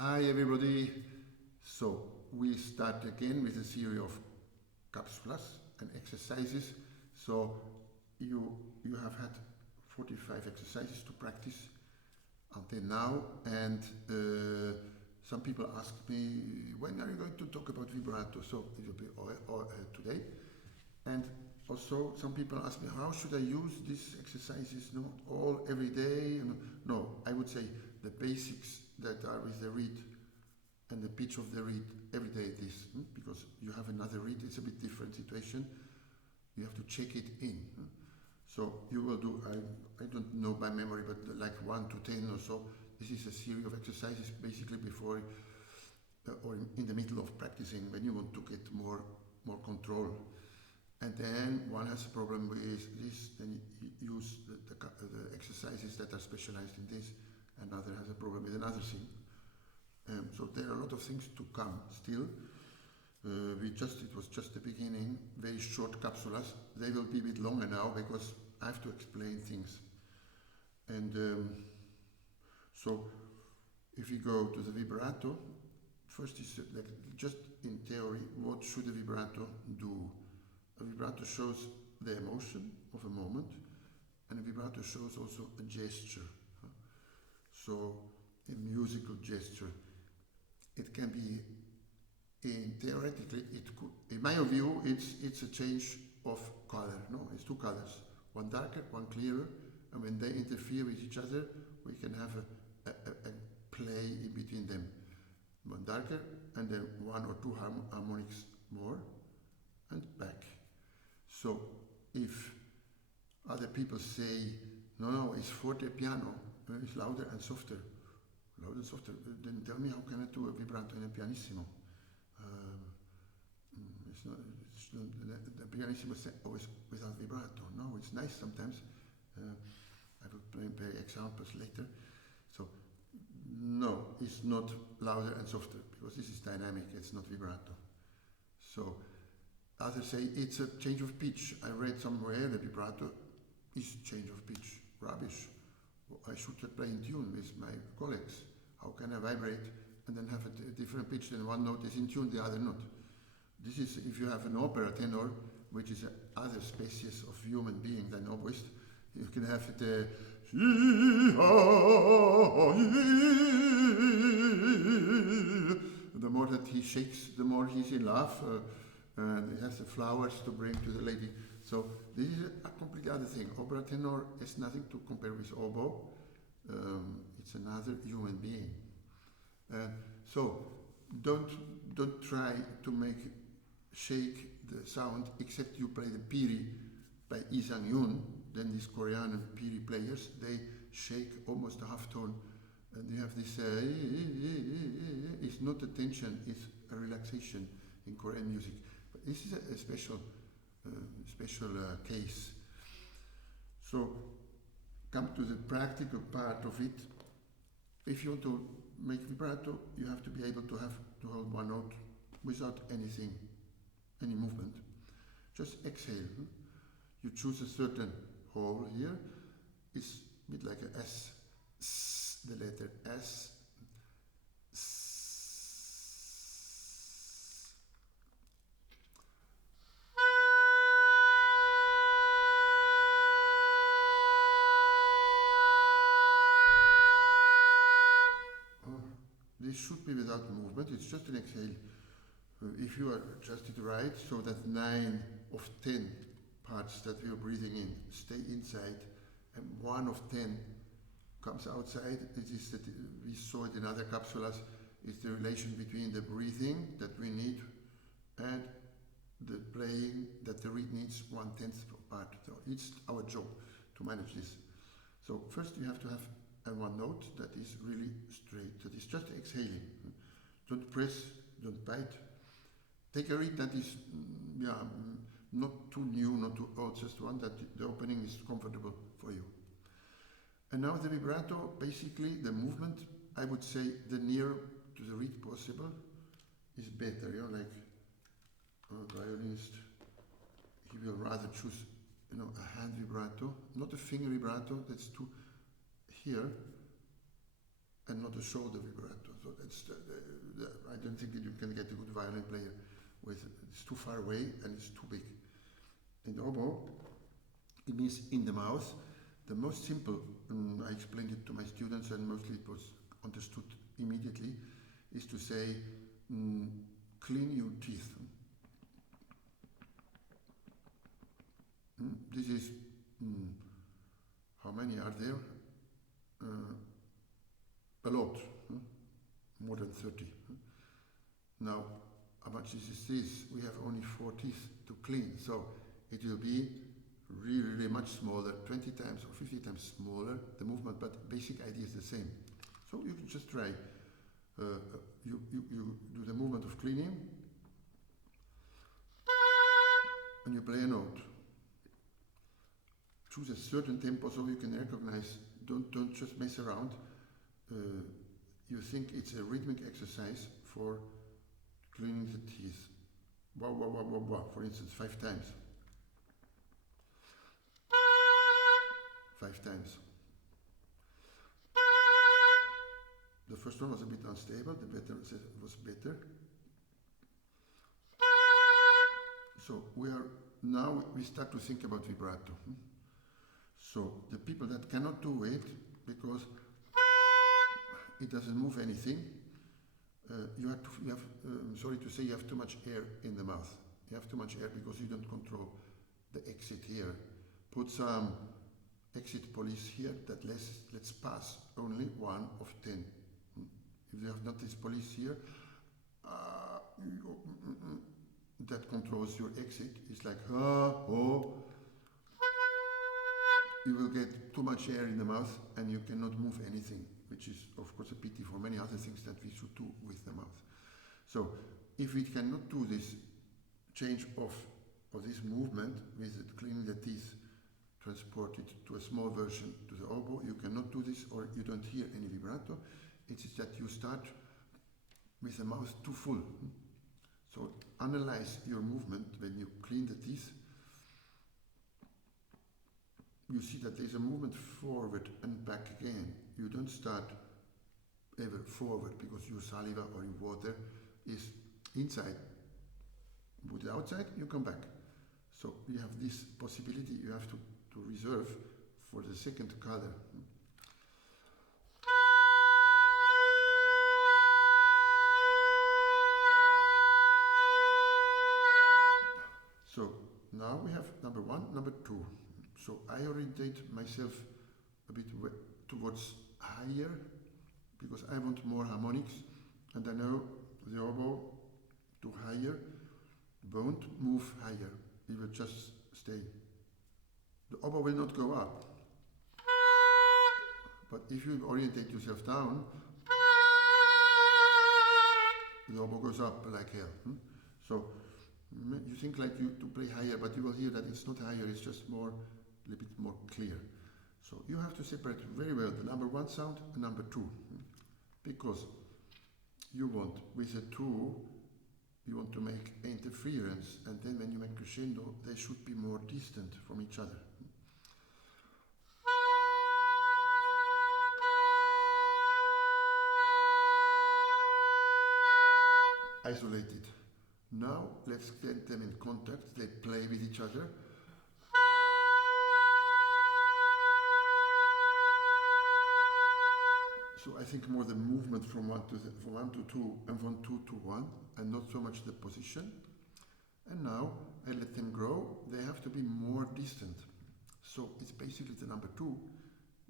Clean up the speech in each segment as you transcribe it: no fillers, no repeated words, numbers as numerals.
Hi everybody. So we start again with a series of capsulas and exercises. So you have had 45 exercises to practice until now, and some people ask me, when are you going to talk about vibrato? So it will be today. And also some people ask me, how should I use these exercises? No, all every day? No, I would say the basics that are with the reed and the pitch of the reed every day it is, because you have another reed, it's a bit different situation. You have to check it in. So you will do, I don't know by memory, but like 1 to 10 or so. This is a series of exercises basically before or in the middle of practicing when you want to get more control. And then one has a problem with this, then you use the exercises that are specialized in this. Another has a problem with another thing. So there are a lot of things to come still. It was just the beginning, very short capsulas. They will be a bit longer now because I have to explain things. And so if you go to the vibrato, first is like just in theory, what should a vibrato do? A vibrato shows the emotion of a moment, and a vibrato shows also a gesture. So a musical gesture. It can be, theoretically, it could, in my view, it's a change of color. No, it's two colors, one darker, one clearer, and when they interfere with each other, we can have a play in between them. One darker, and then one or two harmonics more, and back. So if other people say, no, it's forte piano, it's louder and softer, then tell me how can I do a vibrato and a pianissimo? The pianissimo is always without vibrato. No, it's nice sometimes. I will play examples later. So no, it's not louder and softer because this is dynamic, it's not vibrato. So others say it's a change of pitch. I read somewhere the vibrato is change of pitch. Rubbish. I should play in tune with my colleagues. How can I vibrate and then have a different pitch than one note is in tune, the other not? This is if you have an opera tenor, which is another species of human being than oboist, you can have it the more that he shakes, the more he's in love, and he has the flowers to bring to the lady. So this is a completely other thing. Opera tenor is nothing to compare with oboe. It's another human being. So don't try to shake the sound, except you play the piri by Lee Sang-yoon. Then these Korean piri players, they shake almost a half tone, and they have this. It's not a tension; it's a relaxation in Korean music. But this is a special case. So come to the practical part of it. If you want to make vibrato, you have to be able to hold one note without anything, any movement. Just exhale. You choose a certain hole here. It's a bit like a S, the letter S. This should be without movement, it's just an exhale. If you adjust it right, so that 9 of 10 parts that we are breathing in stay inside, and 1 of 10 comes outside, it is that we saw it in other capsulas, is the relation between the breathing that we need and the playing that the reed needs 1/10 part. So it's our job to manage this. So first you have to have one note that is really straight, that is just exhaling. Don't press, don't bite. Take a reed that is not too new, not too old, just one that the opening is comfortable for you. And now the vibrato, basically the movement, I would say the nearer to the reed possible is better. Like a violinist, he will rather choose a hand vibrato, not a finger vibrato, that's too here, and not a shoulder vibrato. So that's I don't think that you can get a good violin player with it's too far away and it's too big. In the oboe, it means in the mouth. The most simple, I explained it to my students and mostly it was understood immediately, is to say, clean your teeth. This is, how many are there? A lot, more than 30. Now, how much is this? We have only 4 teeth to clean, so it will be really much smaller, 20 times or 50 times smaller, the movement, but basic idea is the same. So you can just try, you do the movement of cleaning, and you play a note. Choose a certain tempo so you can recognize, don't just mess around. You think it's a rhythmic exercise for cleaning the teeth. Wah, wah, wah, wah, wah, for instance, 5 times. 5 times. The first one was a bit unstable, the better was better. So we start to think about vibrato. So the people that cannot do it because it doesn't move anything, you have sorry to say, you have too much air in the mouth. You have too much air because you don't control the exit here. Put some exit police here that let's pass only 1 of 10. If you have not this police here, that controls your exit. It's like oh. You will get too much air in the mouth and you cannot move anything, which is of course a pity for many other things that we should do with the mouth. So if we cannot do this change of this movement with cleaning the teeth, transport it to a small version to the oboe, you cannot do this or you don't hear any vibrato. It's just that you start with the mouth too full. So analyze your movement when you clean the teeth. You see that there's a movement forward and back again. You don't start ever forward because your saliva or your water is inside. Put it outside, you come back. So you have this possibility you have to reserve for the second color. So now we have number 1, number 2. So I orientate myself a bit towards higher because I want more harmonics, and I know the oboe to higher won't move higher, it will just stay. The oboe will not go up. But if you orientate yourself down, the oboe goes up like hell. So you think like you to play higher, but you will hear that it's not higher, it's just more, a little bit more clear. So you have to separate very well the number 1 sound and number 2. Because you want, with a 2, you want to make interference, and then when you make crescendo, they should be more distant from each other. Isolated. Now let's get them in contact, they play with each other. So I think more the movement from 1 to 2 and from 2 to 1, and not so much the position. And now I let them grow, they have to be more distant. So it's basically the number 2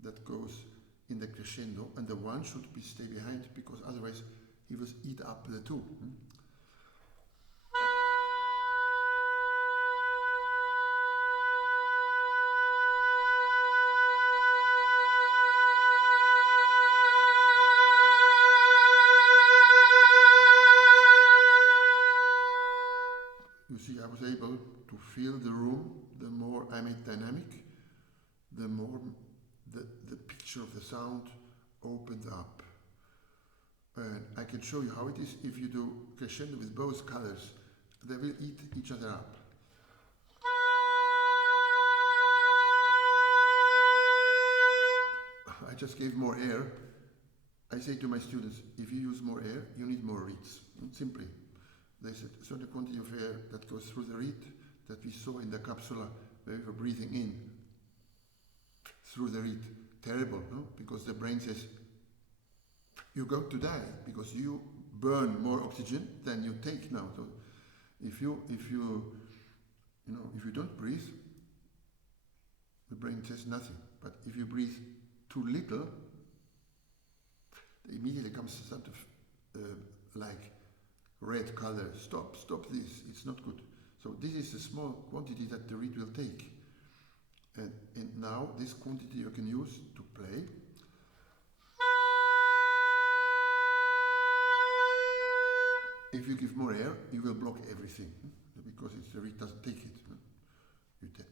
that goes in the crescendo, and the 1 should stay behind because otherwise he will eat up the 2. You see, I was able to feel the room. The more I made dynamic, the more the picture of the sound opened up. And I can show you how it is if you do crescendo with both colors. They will eat each other up. I just gave more air I say to my students, if you use more air, you need more reeds. Simply. They said, so the quantity of air that goes through the reed that we saw in the capsula where we were breathing in through the reed, terrible, no? Because the brain says, you're going to die because you burn more oxygen than you take now. So if you don't breathe, the brain says nothing. But if you breathe too little, immediately comes sort of like red color. Stop this, it's not good. So this is a small quantity that the reed will take. And now this quantity you can use to play. If you give more air, you will block everything, because the reed doesn't take it.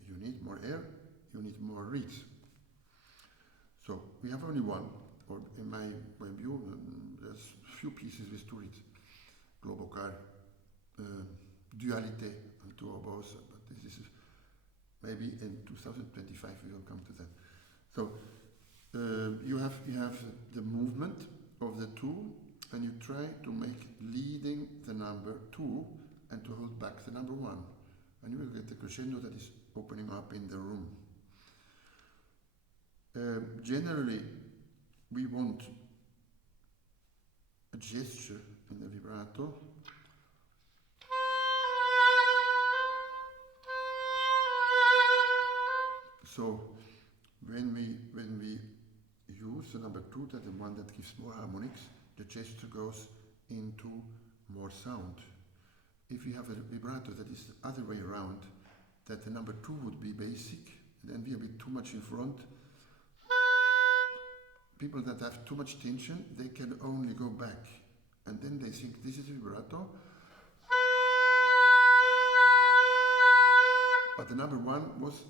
You need more air, you need more reeds. So we have only one, or in my view, there's few pieces with two reeds. Globocar, Dualité, and two oboes, but this is maybe in 2025 we will come to that. So you have the movement of the two, and you try to make leading the number 2 and to hold back the number 1. And you will get the crescendo that is opening up in the room. Generally, we want a gesture in the vibrato. So when we use the number 2, that the one that gives more harmonics, the gesture goes into more sound. If you have a vibrato that is the other way around, that the number 2 would be basic, then be a bit too much in front. People that have too much tension, they can only go back, and then they think this is vibrato. But the number 1 was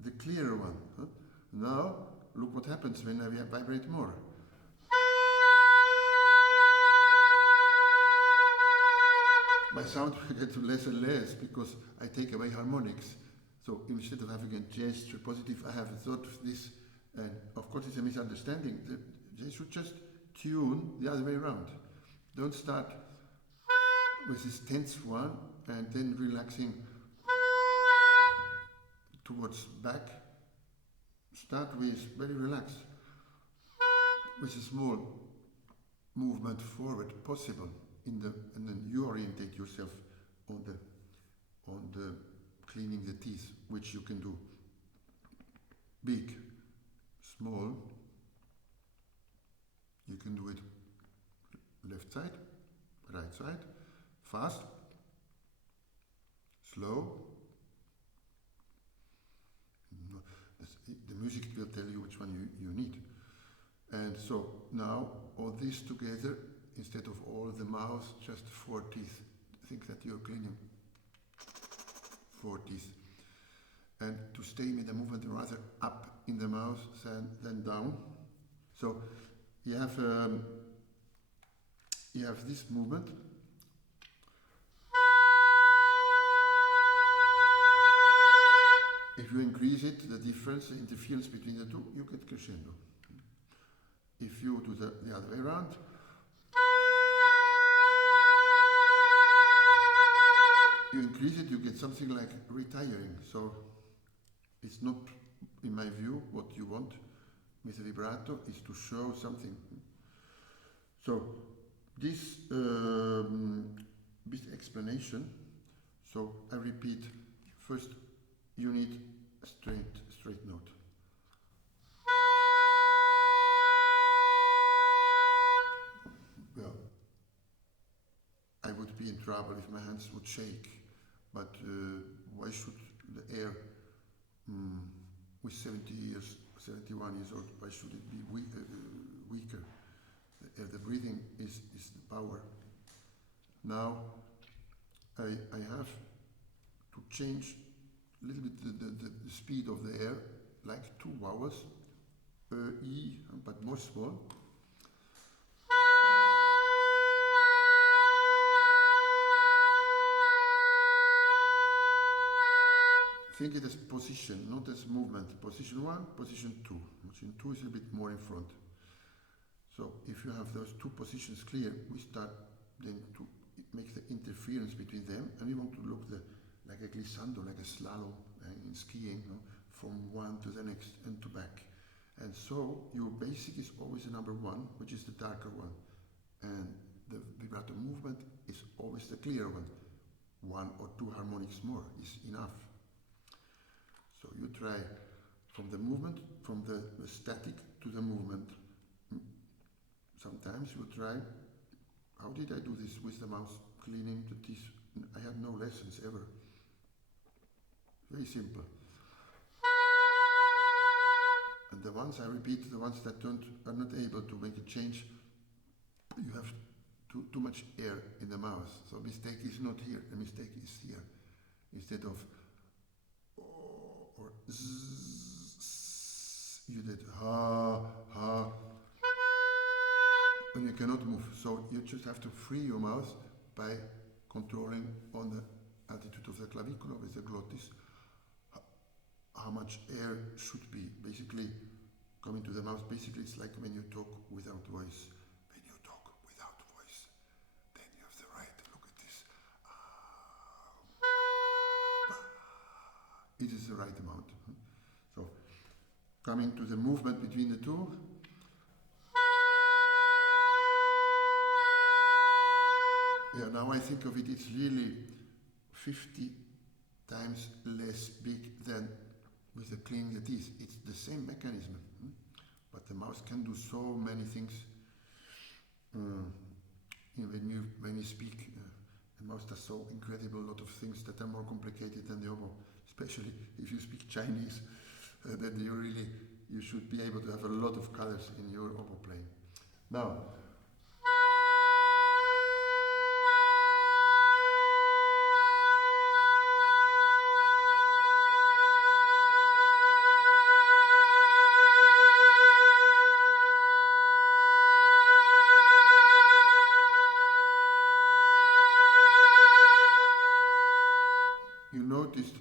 the clearer one. Now, look what happens when I vibrate more. My sound will get less and less because I take away harmonics. So instead of having a gesture positive, I have thought of this, and of course it's a misunderstanding. They should just tune the other way around. Don't start with this tense one and then relaxing towards back. Start with very relaxed, with a small movement forward possible. And then you orientate yourself on the cleaning the teeth, which you can do big, small. You can do it left side, right side, fast, slow. The music will tell you which one you need. And so now all this together, instead of all the mouth, just 4 teeth. Think that you're cleaning 4 teeth. And to stay in the movement rather up in the mouth than down. So you have this movement. If you increase it, the difference, the interference between the two, you get crescendo. If you do the other way around, you increase it, you get something like retiring. So it's not, in my view, what you want with a vibrato is to show something. So this bit explanation. So I repeat. First, you need a straight note. Well, I would be in trouble if my hands would shake. But why should the air, with 71 years old, why should it be weaker? The breathing is the power. Now, I have to change a little bit the speed of the air, like 2 vowels, E, but more small. Think it as position, not as movement. Position 1, position 2. Position 2 is a bit more in front. So if you have those two positions clear, we start then to make the interference between them, and we want to look like a glissando, like a slalom in skiing, no? From one to the next and to back. And so your basic is always the number one, which is the darker one. And the vibrato movement is always the clearer one. One or two harmonics more is enough. So you try from the movement, from the static to the movement. Sometimes you try, how did I do this with the mouse, cleaning the teeth? I had no lessons ever. Very simple. And the ones I repeat, the ones that are not able to make a change, you have too much air in the mouth. So mistake is not here, the mistake is here. Instead of or zzz, you did ha, ha, and you cannot move. So you just have to free your mouth by controlling on the altitude of the clavicular with the glottis, how much air should be basically coming to the mouth. Basically, it's like when you talk without voice. When you talk without voice, then you have the right. Look at this. It is the right amount. So, coming to the movement between the two. Yeah, now I think of it, it's really 50 times less big than with the cleaning the teeth. It's the same mechanism, but the mouse can do so many things. When you speak, the mouse does so incredible lot of things that are more complicated than the oboe. Especially if you speak Chinese, then you should be able to have a lot of colors in your oboe playing. Now.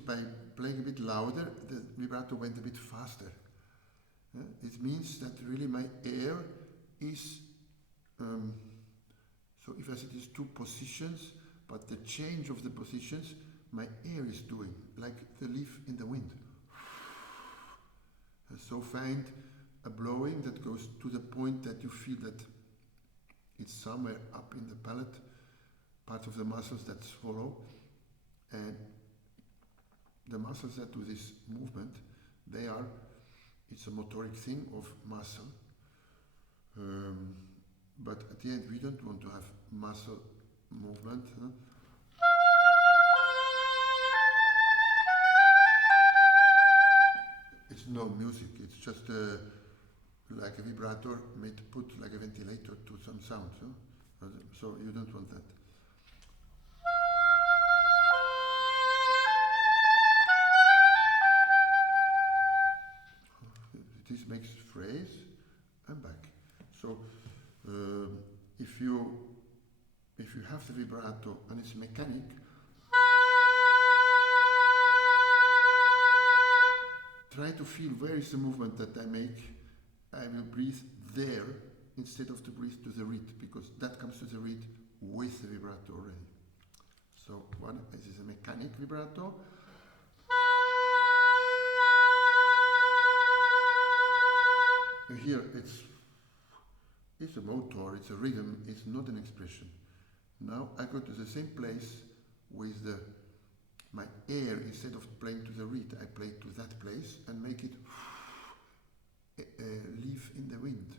By playing a bit louder, the vibrato went a bit faster. It means that really my air is, so if I said it's two positions, but the change of the positions, my air is doing, like the leaf in the wind. So find a blowing that goes to the point that you feel that it's somewhere up in the palate, part of the muscles that swallow, and the muscles that do this movement, it's a motoric thing of muscle. But at the end, we don't want to have muscle movement. It's no music, it's just like a vibrator made to put like a ventilator to some sound. So you don't want that. This makes phrase and back. So if you have the vibrato and it's mechanic, try to feel where is the movement that I make. I will breathe there instead of to breathe to the reed, because that comes to the reed with the vibrato already. So one is a mechanic vibrato. Here it's a motor, it's a rhythm, it's not an expression. Now I go to the same place with my air. Instead of playing to the reed, I play to that place and make it leaf in the wind.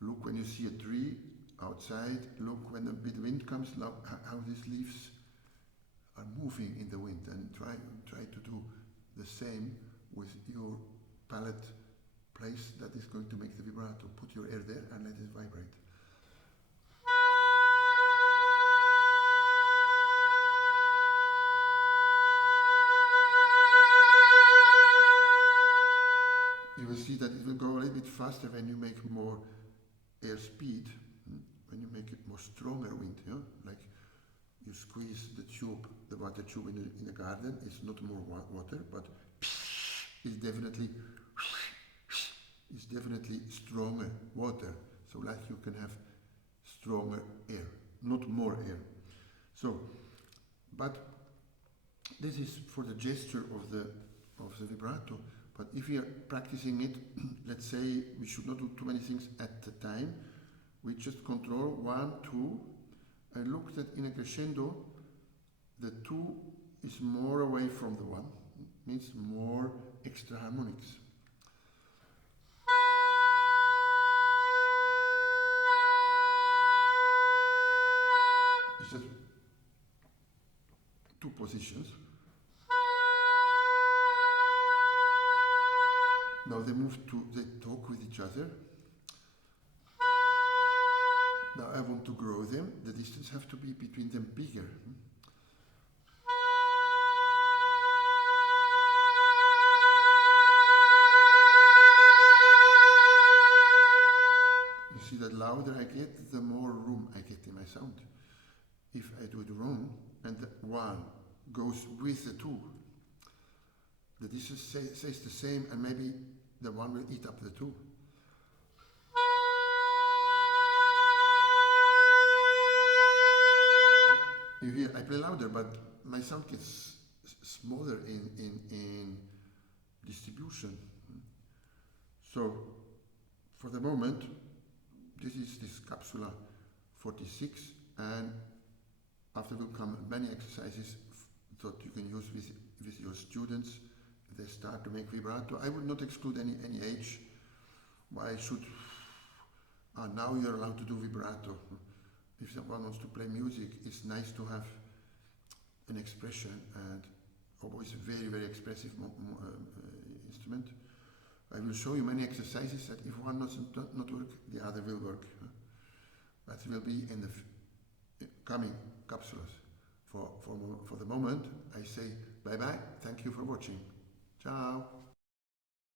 Look when you see a tree outside, look when a bit wind comes, look how these leaves are moving in the wind, and try to do the same with your palate place that is going to make the vibrato. Put your air there and let it vibrate. You will see that it will go a little bit faster when you make more air speed, when you make it more stronger wind. Like you squeeze the tube, the water tube in the garden. It's not more water, but it's definitely stronger water. So like you can have stronger air, not more air. So, but this is for the gesture of the vibrato. But if we are practicing it, let's say we should not do too many things at the time. We just control 1, 2, and look that in a crescendo, the 2 is more away from the 1, means more extra harmonics. It's just 2 positions. Now they talk with each other. Now I want to grow them. The distance have to be between them bigger. You see, the louder I get, the more room I get in my sound. If I do it wrong, and the 1 goes with the 2, the distance stays the same, and maybe the 1 will eat up the 2. You hear, I play louder, but my sound gets smaller in distribution. So, for the moment, this is this capsula 46, and after will come many exercises that you can use with your students. They start to make vibrato. I would not exclude any age. Why should... now you're allowed to do vibrato. If someone wants to play music, it's nice to have an expression, and oboe is a very, very expressive instrument. I will show you many exercises that if one does not work, the other will work. That will be in the coming capsules. For the moment, I say bye-bye. Thank you for watching. Ciao.